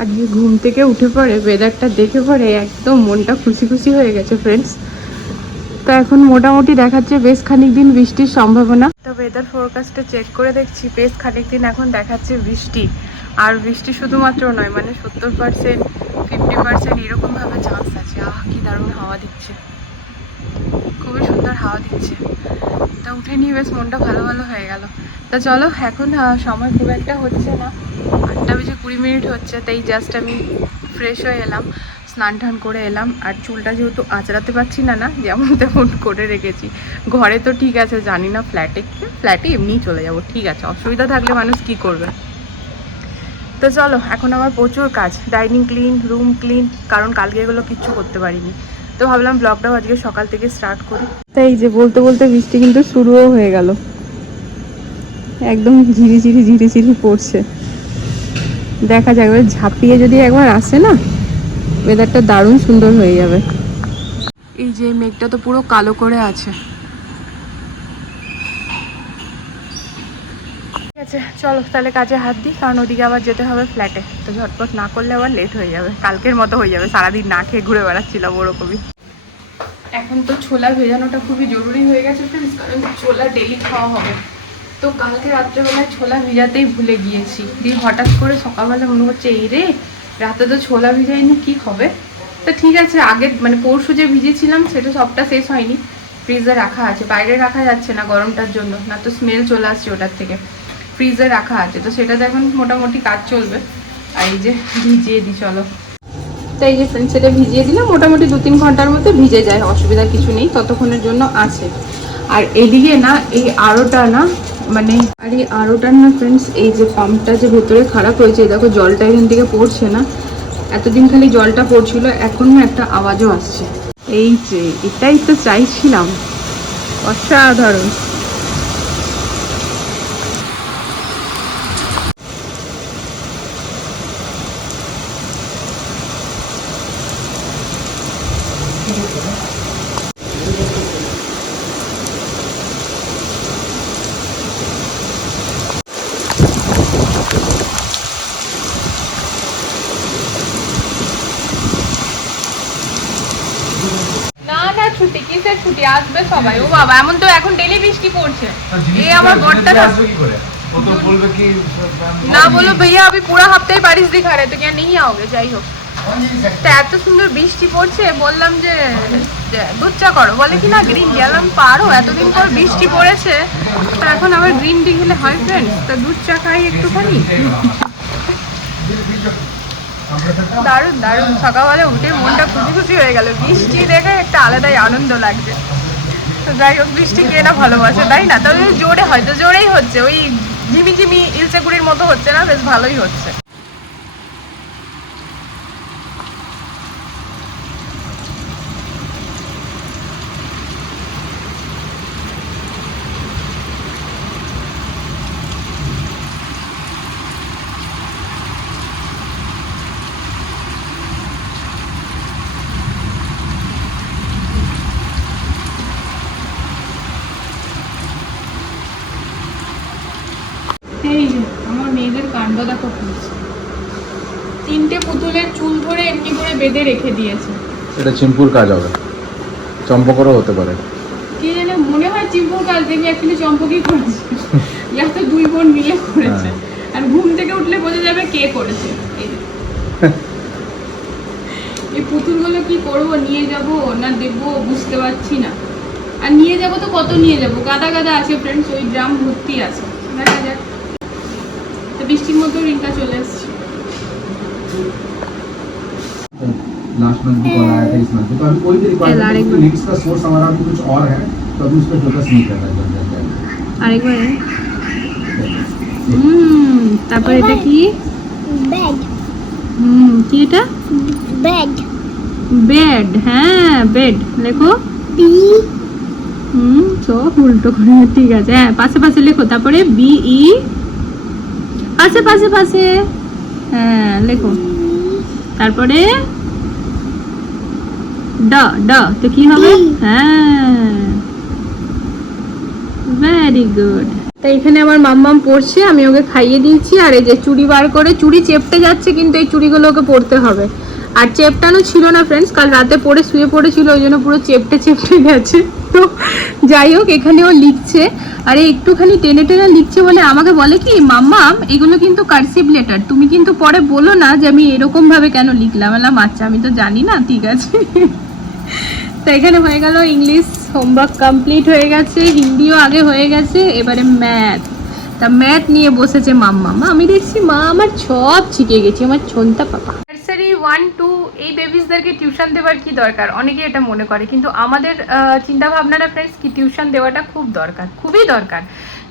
আজকে ঘুম থেকে উঠে পড়ে ওয়েদারটা দেখে পড়ে একদম মনটা খুশি খুশি হয়ে গেছে ফ্রেন্ডস। তো এখন মোটামুটি দেখাচ্ছে বেশ খানিক দিন বৃষ্টির সম্ভাবনা। তো ওয়েদার ফোরকাস্টে চেক করে দেখছি বেশ খানিক দিন এখন দেখাচ্ছে বৃষ্টি। আর বৃষ্টি শুধুমাত্র নয়, মানে 70%, 50% এরকমভাবে চান্স আছে। কি দারুণ হাওয়া দিচ্ছে, খুবই সুন্দর হাওয়া দিচ্ছে। তা উঠে নিয়ে বেশ মনটা ভালো ভালো হয়ে গেল। তা চলো, এখন সময় খুব একটা হচ্ছে না, 8:20 হচ্ছে। তাই জাস্ট আমি ফ্রেশ হয়ে এলাম, স্নান টান করে এলাম। আর চুলটা যেহেতু আঁচড়াতে পারছি না, যেমন তেমন করে রেখেছি। ঘরে তো ঠিক আছে, জানি না ফ্ল্যাটে এমনিই চলে যাব, ঠিক আছে, অসুবিধা থাকলে মানুষ কি করবে। তো চলো, এখন আমার প্রচুর কাজ, ডাইনিং ক্লিন, রুম ক্লিন, কারণ কালকে এগুলো কিচ্ছু করতে পারিনি। তো ভাবলাম ব্লগটাও আজকে সকাল থেকে স্টার্ট করি। তাই এই যে বলতে বলতে বৃষ্টি কিন্তু শুরুও হয়ে গেল, একদম ঝিরিঝিরি পড়ছে। দেখা যাবে ঝাঁপিয়ে যদি একবার আসে না, ওয়েদারটা দারুণ সুন্দর হয়ে যাবে। এই যে মেঘটা তো পুরো কালো করে আছে। ঠিক আছে, চলো তাহলে কাজে হাত দিই, কারণ ওদিকে আবার যেতে হবে ফ্ল্যাটে। তো ঝটপট না করলে আবার লেট হয়ে যাবে, কালকের মতো হয়ে যাবে, সারাদিন না খেয়ে ঘুরে বেড়াচ্ছিলাম ওরকমই। এখন তো ছোলা ভেজানোটা খুবই জরুরি হয়ে গেছে ফ্রেন্ডস, কারণ ছোলা ডেলি খাওয়া হবে। তো কালকে রাত্রেবেলায় ছোলা ভিজাতেই ভুলে গিয়েছি, দিয়ে হঠাৎ করে সকালবেলা মনে হচ্ছে এই রে, রাতে তো ছোলা ভিজাইনি, কি হবে। তো ঠিক আছে, আগের মানে পরশু যে ভিজেছিলাম সেটা সবটা শেষ হয়নি, ফ্রিজে রাখা আছে, বাইরে রাখা যাচ্ছে না গরমটার জন্য, না তো স্মেল চলে আসছে ওটার থেকে। ফ্রিজে রাখা আছে, তো সেটাতে এখন মোটামুটি কাজ চলবে। আর এই যে ভিজিয়ে দিই, চলো। তো এই যে ফ্রেন্ডস, সেটা ভিজিয়ে দিলাম, মোটামুটি 2-3 ঘন্টার মধ্যে ভিজে যায়, অসুবিধা কিছু নেই, ততক্ষণের জন্য আছে। আর এদিকে না এই আরোটা না, মানে আর এই আরোটার না ফ্রেন্ডস, এই যে পাম্পটা যে ভেতরে খারাপ হয়েছে, দেখো জলটা এখান থেকে পড়ছে না, এতদিন খালি জলটা পড়ছিল, এখন না একটা আওয়াজও আসছে। এই যে এটাই তো চাইছিলাম, অসাধারণ। ছুটি কিসের ছুটি, আসবে সবাই। ও বাবা, এমন তো এখন ডেলি বৃষ্টি পড়ছে। এই আমার বড়টা না বলো भैया अभी पूरा हफ्ते ही बारिश दिखा रहे तो क्या नहीं आओगे। যাই হোক, তা এত সুন্দর বৃষ্টি পড়ছে, বললাম যে দুধ চা করো, বলে কি না গ্রিন টি। আমি পারো, এতদিন পর বৃষ্টি পড়েছে, তো এখন আবার গ্রিন টি খেলে হয় ফ্রেন্ডস, তো দুধ চা খাই একটুখানি। দারুণ দারুণ, সকালবেলা উঠে মনটা খুশি খুশি হয়ে গেল, বৃষ্টি দেখে একটা আলাদাই আনন্দ লাগছে। তো যাই হোক, বৃষ্টি কে না ভালোবাসে, তাই না? তবে জোরে হয়তো জোরেই হচ্ছে, ওই ঝিমি ঝিমি ইলচেগুড়ির মতো হচ্ছে না, বেশ ভালোই হচ্ছে। এই যে আমার মেয়েদের কাণ্ড দেখো, 3টে পুতুলের চুল ধরে এমনি করে বেঁধে রেখে দিয়েছে। এটা চিম্পুর কাজ হবে, চম্পকরও হতে পারে, কি জানে, মনে হয় চিম্পুর কাজ, দেখি অ্যাকচুয়ালি চম্পকই করেছে, ইয়া তো 2 বোন মিলে করেছে। আর ঘুম থেকে উঠলে বোঝা যাবে কে করেছে। এই পুতুলগুলো কি করবো, নিয়ে যাব না দেবো বুঝতে পারছি না। আর নিয়ে যাব তো কত নিয়ে যাব, গাদা গাদা আছে ফ্রেন্ডস, ওই ড্রাম ভর্তি আছে, দেখা যাক। তো বৃষ্টির মধ্যেও রিঙ্কা চলে আসছে। लास्ट मंथ भी कॉल आया था इस मंथ, तो अभी कोई भी रिक्वायरमेंट नहीं, लीड्स का सोर्स हमारा भी कुछ और है, तो अभी उस पर फोकस नहीं कर रहा है। আরেকবার তারপর এটা কি, বেড। কি এটা, বেড। বেড, হ্যাঁ বেড লেখো। বি। সব উল্টো করে, ঠিক আছে, হ্যাঁ পাশে পাশে লেখো, তারপরে BE, পাশে পাশে পাশে, হ্যাঁ লেখো, তারপরে ড, ড তো কি হবে, হ্যাঁ ভেরি গুড। তাই এখানে আমার মাম্মাম পড়ছে, আমি ওকে খাইয়ে দিয়েছি। আর এই যে চুড়ি বার করে, চুড়ি চেপটে যাচ্ছে কিন্তু এই চুড়িগুলো ওকে পরতে হবে। আর চেপটানো ছিল না ফ্রেন্ডস, কাল রাতে পড়ে শুয়ে পড়েছিল, ওই জন্য পুরো চেপটে চেপটে গেছে। তো যাই হোক, এখানে ও লিখছে, আর একটুখানি টেনে টেনে লিখছে বলে আমাকে বলে কি, মাম্মাম এগুলো কিন্তু কার্সিভ লেটার, তুমি কিন্তু পরে বলো না যে আমি এরকম ভাবে কেন লিখলাম। বললাম আচ্ছা, আমি তো জানি না, ঠিক আছে। তো এখানে হয়ে গেল ইংলিশ হোমওয়ার্ক কমপ্লিট হয়ে গেছে, হিন্দিও আগে হয়ে গেছে, এবারে ম্যাথ। তা ম্যাথ নিয়ে বসেছে মাম্মা। আমি দেখছি মা আমার সব শিখে গেছি, আমার ছোনতা পাপা। নার্সারি 1, 2 এই বেবিসদেরকে টিউশন দেওয়ার কি দরকার, অনেকে এটা মনে করে, কিন্তু আমাদের চিন্তা ভাবনাটা ফ্রেন্ডস কি, টিউশন দেওয়াটা খুব দরকার, খুবই দরকার।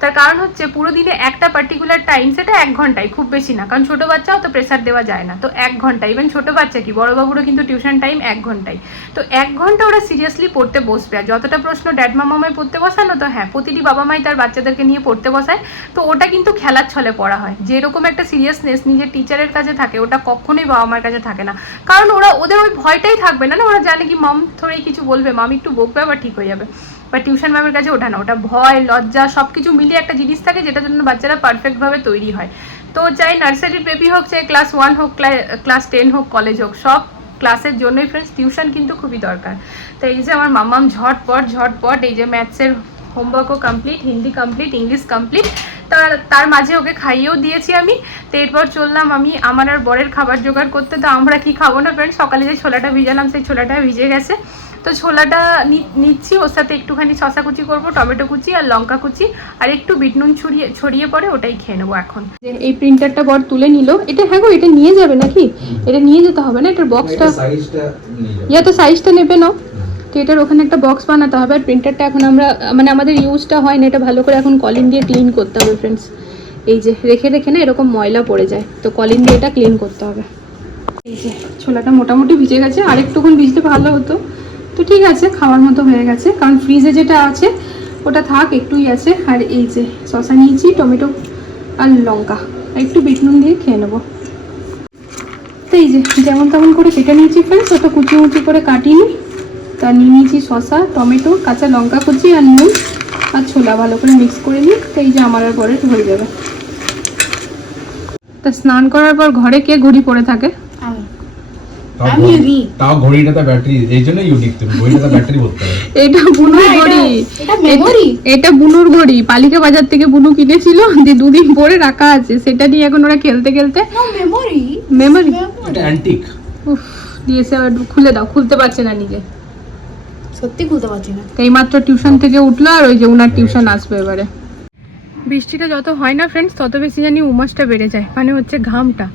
তার কারণ হচ্ছে পুরো দিনে একটা পার্টিকুলার টাইম, সেটা 1 ঘন্টাই, খুব বেশি না, কারণ ছোটো বাচ্চাও তো প্রেসার দেওয়া যায় না। তো 1 ঘন্টা, ইভেন ছোটো বাচ্চা কি, বড় বাবুরও কিন্তু টিউশন টাইম 1 ঘন্টাই। তো 1 ঘন্টা ওরা সিরিয়াসলি পড়তে বসবে। আর যতটা প্রশ্ন ড্যাড মামামায় পড়তে বসানো, তো হ্যাঁ প্রতিটি বাবা মাই তার বাচ্চাদেরকে নিয়ে পড়তে বসায়, তো ওটা কিন্তু খেলার ছলে পড়া হয়। যেরকম একটা সিরিয়াসনেস নিজের টিচারের কাছে থাকে, ওটা কখনোই বাবা মার কাছে থাকে না। কারণ ওদের ওই ভয়টাই থাকবে না, ওরা জানে কি মাম থোড়াই কিছু বলবে, মাম একটু বকবে, আবার ঠিক হয়ে যাবে। বা টিউশন ম্যামের কাছে ওঠা না, ওটা ভয়, লজ্জা সব কিছু মিলিয়ে একটা জিনিস থাকে, যেটার জন্য বাচ্চারা পারফেক্টভাবে তৈরি হয়। তো চাই নার্সারির বেবি হোক, চাই ক্লাস 1 হোক, ক্লাস 10 হোক, কলেজ হোক, সব ক্লাসের জন্যই ফ্রেন্ডস টিউশন কিন্তু খুবই দরকার। তো এই যে আমার মাম্মাম ঝটপট এই যে ম্যাথসের হোমওয়ার্কও complete, Hindi complete, English complete. তার মাঝে ওকে খাইয়েও দিয়েছি আমি। তো এরপর চললাম আমি আমার আর বরের খাবার জোগাড় করতে। তো আমরা কি খাবো না ফ্রেন্ডস, সকালে যে ছোলাটা ভিজালাম সেই ছোলাটা ভিজে গেছে। তো ছোলাটা নিচ্ছি, ওর সাথে একটুখানি শশা কুচি করবো, টমেটো কুচি আর লঙ্কা কুচি, আর একটু বিট নুন ছড়িয়ে পরে ওটাই খেয়ে নেবো এখন। এই প্রিন্টারটা বর তুলে নিল, এটা হ্যাঁ গো, এটা নিয়ে যাবে নাকি? এটা নিয়ে যেতে হবে না, এটার বক্সটা, ইয়া তো সাইজটা নেবে না। তো এটার ওখানে একটা বক্স বানাতে হবে। আর প্রিন্টারটা এখন আমরা মানে আমাদের ইউজটা হয় না, এটা ভালো করে এখন কলিন দিয়ে ক্লিন করতে হবে ফ্রেন্ডস। এই যে রেখে না এরকম ময়লা পড়ে যায়, তো কলিন দিয়ে এটা ক্লিন করতে হবে। এই যে ছোলাটা মোটামুটি ভিজে গেছে, আর একটুক্ষণ ভিজতে ভালো হতো। তো ঠিক আছে, খাওয়ার মতো হয়ে গেছে, কারণ ফ্রিজে যেটা আছে ওটা থাক, একটুই আছে। আর এই যে শসা নিয়েছি, টমেটো আর লঙ্কা, আর একটু বিট নুন দিয়ে খেয়ে নেবো। তো এই যে যেমন তেমন করে কেটে নিয়েছি ফ্রেন্ডস, ওটা কুচি করে কাটিনি। তা নিয়ে নিয়েছি শসা, টমেটো, কাঁচা লঙ্কা কুচি আর নুন আর ছোলা ভালো করে মিক্স করে নিই। তো এই যে আমার আর পরে হয়ে যাবে। তা স্নান করার পর ঘরে কে ঘড়ি পরে থাকে? তাও ঘড়িটাতে ব্যাটারি, এই জন্য ইউনিক, তুমি ঘড়িটাতে ব্যাটারি ভরতে হবে। এটা বুনুর ঘড়ি, এটা বুনুর ঘড়ি, পালিকা বাজার থেকে বুনু কিনেছিল, যে 2 দিন পরে রাখা আছে, সেটা নিয়ে এখন ওরা খেলতে মেমোরি এটা অ্যান্টিক। উফ, দিয়েছে আবার খুলে দাও, খুলতে পারছে না নিজে, সত্যি খুলতে পারছি না। এইমাত্র টিউশন থেকে উঠলো, আর ওই যে ওনার টিউশন আসবে এবারে। বৃষ্টিটা যত হয় না ফ্রেন্ডস, তত বেশি জানি উমাসটা বেড়ে যায়, মানে হচ্ছে ঘামটা।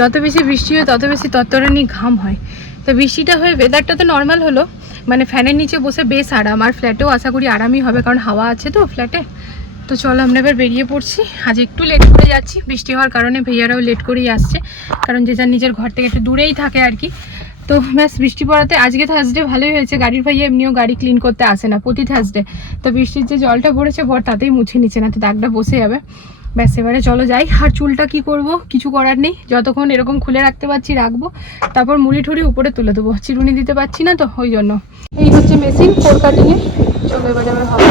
যত বেশি বৃষ্টি হয় তত বেশি তত্তরানি ঘাম হয়। তো বৃষ্টিটা হয়ে ওয়েদারটা তো নর্মাল হলো, মানে ফ্যানের নিচে বসে বেশ আরাম। আর ফ্ল্যাটেও আশা করি আরামই হবে, কারণ হাওয়া আছে তো ফ্ল্যাটে। তো চলো আমরা এবার বেরিয়ে পড়ছি। আজ একটু লেট করে যাচ্ছি, বৃষ্টি হওয়ার কারণে ভাইয়ারাও লেট করেই আসছে, কারণ যে যার নিজের ঘর থেকে একটু দূরেই থাকে আর কি। তো ব্যাস বৃষ্টি পড়াতে আজকে থার্সডে ভালোই হয়েছে, গাড়ির ভাইয়া এমনিও গাড়ি ক্লিন করতে আসে না প্রতি থার্সডে। তো বৃষ্টির যে জলটা পড়েছে বর তাতেই মুছে নিচ্ছে না, তো দাগটা বসে যাবে। ব্যাস এবারে চলো যাই। আর চুলটা কি করব, কিছু করার নেই, যতক্ষণ এরকম খুলে রাখতে পারছি রাখবো, তারপর মুড়ি ঠুড়ি উপরে তুলে দেবো, চিরুনি দিতে পারছি না তো ওই জন্য। এই হচ্ছে মেশিন ফোর কাটিংয়ে। চলো এবারে আমরা ভাবো।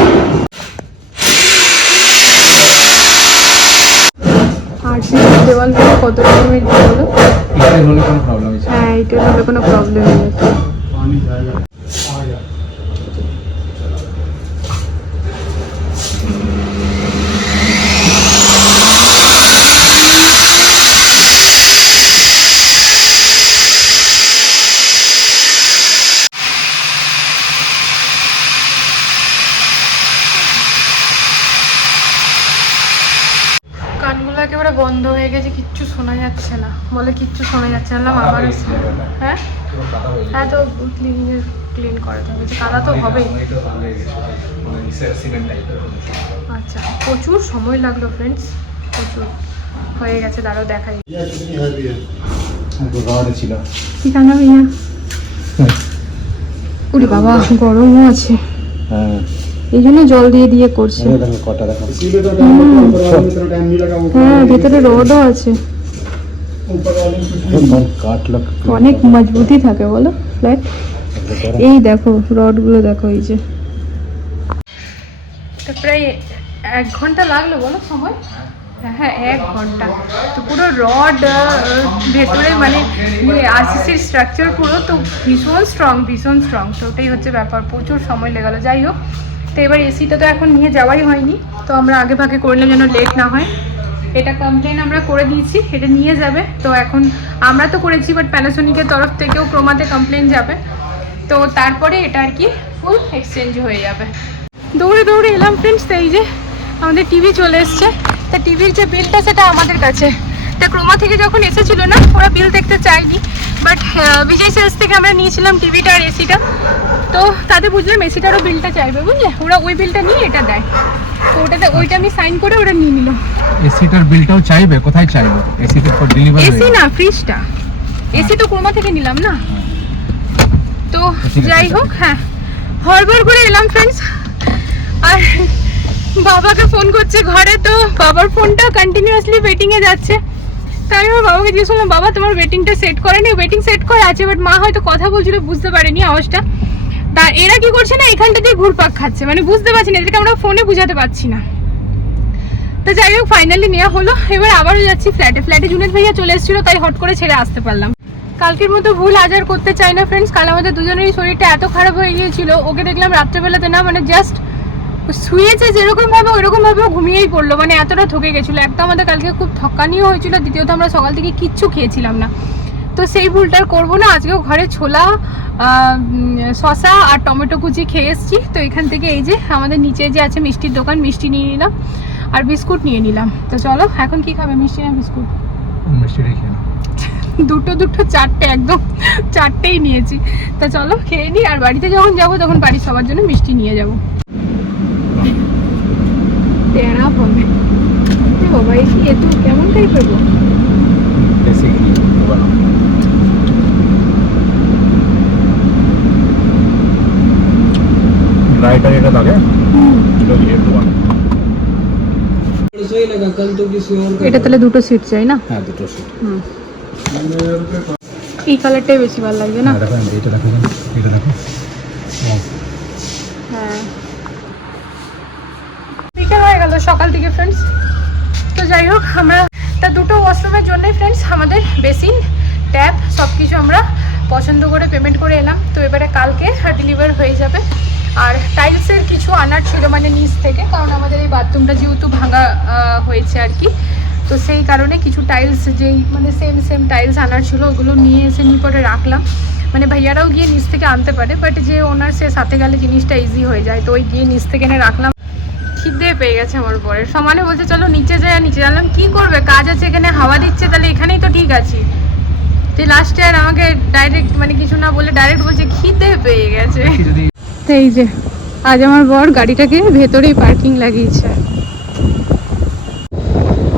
আর সেই দেওয়াল থেকে কত রকমের কি হলো, এটাই হলে কোনো প্রবলেম আছে? হ্যাঁ এইটার হলে কোনো প্রবলেম নেই। কানগুলো একেবারে বন্ধ হয়ে গেছে, কিচ্ছু শোনা যাচ্ছে না, বলে কিচ্ছু শোনা যাচ্ছে না। আবার হ্যাঁ হ্যাঁ, তো ক্লিন করাতে হবে, কাদা তো হবেই। আচ্ছা, প্রচুর সময় লাগলো ফ্রেন্ডস, প্রচুর হয়ে গেছে, দাঁড়াও দেখাই। ছিল কি কান্না ভাইয়া? ওরে বাবা, গরমও আছে, এই জন্য জল দিয়ে দিয়ে করছে। হ্যাঁ, ভেতরে রডও আছে, অনেক মজবুতি থাকে বলো ফ্ল্যাট। এই দেখো রডগুলো দেখো, এই যে প্রায় 1 ঘন্টা লাগলো বলো সময়? হ্যাঁ 1 ঘন্টা। তো পুরো রড ভেতরে মানে আরসিসির স্ট্রাকচার পুরো তো ভীষণ স্ট্রং। তো ওটাই হচ্ছে ব্যাপার, প্রচুর সময় লেগে গেলো। যাই হোক, তো এবার এসিটা তো এখন নিয়ে যাওয়াই হয়নি, তো আমরা আগে ভাগে করলে যেন লেট না হয়। এটা কমপ্লেন আমরা করে দিয়েছি, এটা নিয়ে যাবে। তো এখন আমরা তো করেছি, বাট প্যানাসোনিকের তরফ থেকেও ক্রোমাতে কমপ্লেন যাবে। তো তারপরে এটা আর কি ফুল এক্সচেঞ্জ হয়ে যাবে। দৌড়ে এলাম ফ্রেন্ডস। তো এই যে আমাদের টিভি চলে এসছে। তা টিভির যে বিলটা সেটা আমাদের কাছে। তা ক্রোমা থেকে যখন এসেছিলো না, ওরা বিল দেখতে চায়নি, বাট বিজয় সেলস থেকে আমরা নিয়েছিলাম টিভিটা আর এসিটা। তো তাদের বুঝলাম এসিটারও বিলটা চাইবে, বুঝলে, ওরা ওই বিলটা নিয়ে এটা দেয়। তো ওটাতে ওইটা আমি সাইন করে ওরা নিয়ে নিল। এসিটার বিলটাও চাইবে? কোথায় চাইবে? এসিটার পর ডেলিভারি? এসি না, ফ্রিজটা। এসি তো ক্রোমা থেকে নিলাম না। তো যাই হোক, হ্যাঁ হড়বড় করে এলাম ফ্রেন্ডস। আর বাবাকে ফোন করছে ঘরে, তো বাবার ফোনটা কন্টিনিউয়াসলি ওয়েটিংয়ে যাচ্ছে। তাই আমি বাবাকে জিজ্ঞেস করলাম, বাবা তোমার ওয়েটিংটা সেট করেনি? ওয়েটিং সেট করা আছে, বাট মা হয়তো কথা বলছিল, বুঝতে পারেনি আওয়াজটা। তা এরা কি করছে না, এখানটা দিয়ে ঘুরপাক খাচ্ছে, মানে বুঝতে পারছি না, এদেরকে আমরা ফোনে বুঝাতে পারছি না। তো যাই হোক, ফাইনালি নেওয়া হলো। এবার আবারও যাচ্ছি ফ্ল্যাটে জুনেদ ভাইয়া চলে এসেছিলো, তাই হট করে ছেড়ে আসতে পারলাম। কালকের মতো ভুল আজ আর করতে চাই না ফ্রেন্ডস। কাল আমাদের দুজনেরই শরীরটা এত খারাপ হয়ে গিয়েছিল, ওকে দেখলাম রাত্রেবেলাতে না, মানে জাস্ট শুয়েছে যেরকম ভাবে ওইরকম ভাবে ঘুমিয়েই পড়লো, মানে এতটা থকে গেছিলো। একটা আমাদের কালকে খুব থকানিও হয়েছিল, দ্বিতীয়ত আমরা সকাল থেকে কিচ্ছু খেয়েছিলাম না। তো সেই ভুলটা করবো না। আজকেও ঘরে ছোলা, শসা আর টমেটো কুচি খেয়ে এসেছি। তো এখান থেকে এই যে আমাদের নিচে যে আছে মিষ্টির দোকান, মিষ্টি নিয়ে নিলাম আর বিস্কুট নিয়ে নিলাম। তো চলো, এখন কি খাবে, মিষ্টি না বিস্কুট? মিষ্টিটাই খেয়ে নাও। দুটো চারটে, একদম চারটেই নিয়েছি। তা চলো খেয়ে নিই, আর বাড়িতে যখন যাবো তখন বাড়ির সবার জন্য মিষ্টি নিয়ে যাবো। টেরা হবে বাবা, এসি এত কেমন টাইপের গো? राइटर এটা লাগে এটা তাহলে দুটো সিট চাই না? হ্যাঁ, দুটো সিট। এই কালারটাই বেশি ভালো লাগবে না? দেখো এটা দেখো, এটা দেখো। হ্যাঁ, বিকেল হয়ে গেল সকাল থেকে ফ্রেন্ডস। তো যাই হোক, আমরা তা দুটো ওয়াশরুমের জন্যই ফ্রেন্ডস আমাদের বেসিন, ট্যাপ সব কিছু আমরা পছন্দ করে পেমেন্ট করে এলাম। তো এবারে কালকে ডেলিভার হয়ে যাবে। আর টাইলসের কিছু আনার ছিল, মানে নিচ থেকে, কারণ আমাদের এই বাথরুমটা যেহেতু ভাঙা হয়েছে আর কি, তো সেই কারণে কিছু টাইলস যেই মানে সেম টাইলস আনার ছিল, ওগুলো নিয়ে এসে নিয়ে পরে রাখলাম। মানে ভাইয়ারাও গিয়ে নিচ থেকে আনতে পারে, বাট যে ওনার সে সাথে গেলে জিনিসটা ইজি হয়ে যায়, তো ওই গিয়ে নিচ থেকে এনে রাখলাম। খিদে পেয়ে গেছে আমার পরে, সমানে বলছে চলো নিচে যাই, নিচে জানলাম কি করবে, কাজ আছে এখানে, হাওয়া দিচ্ছে, তাহলে এখানেই তো ঠিক আছে। তো লাস্টে আর আমাকে ডাইরেক্ট মানে কিছু না বলে ডাইরেক্ট বলছে খিদে পেয়ে গেছে। তো এই যে আজ আমার বর গাড়িটাকে ভেতরেই পার্কিং লাগিয়েছে,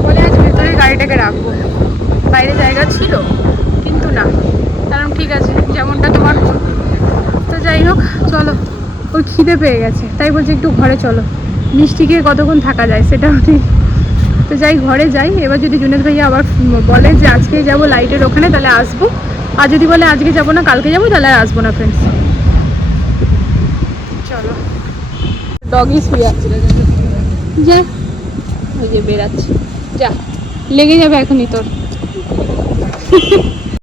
বলে আজ ভেতরেই গাড়িটাকে রাখবো। বাইরে জায়গা ছিল কিন্তু না, কারণ ঠিক আছে যেমনটা তোমার। তো যাই হোক চলো, ওর খিদে পেয়ে গেছে, তাই বলছে একটু ঘরে চলো। মিষ্টি খেয়ে কতক্ষণ থাকা যায় সেটাও ঠিক। তো যাই, ঘরে যাই। এবার যদি জুনেদ ভাইয়া আবার বলে যে আজকেই যাবো লাইটের ওখানে, তাহলে আসবো। আর যদি বলে আজকে যাবো না কালকে যাবো, তাহলে আর আসবো না ফ্রেন্ডস। চলো, ডগি শুয়ে আছে, যা ওই যে বেরাচ্ছে, যা লেগে যাবে এখনই তোর।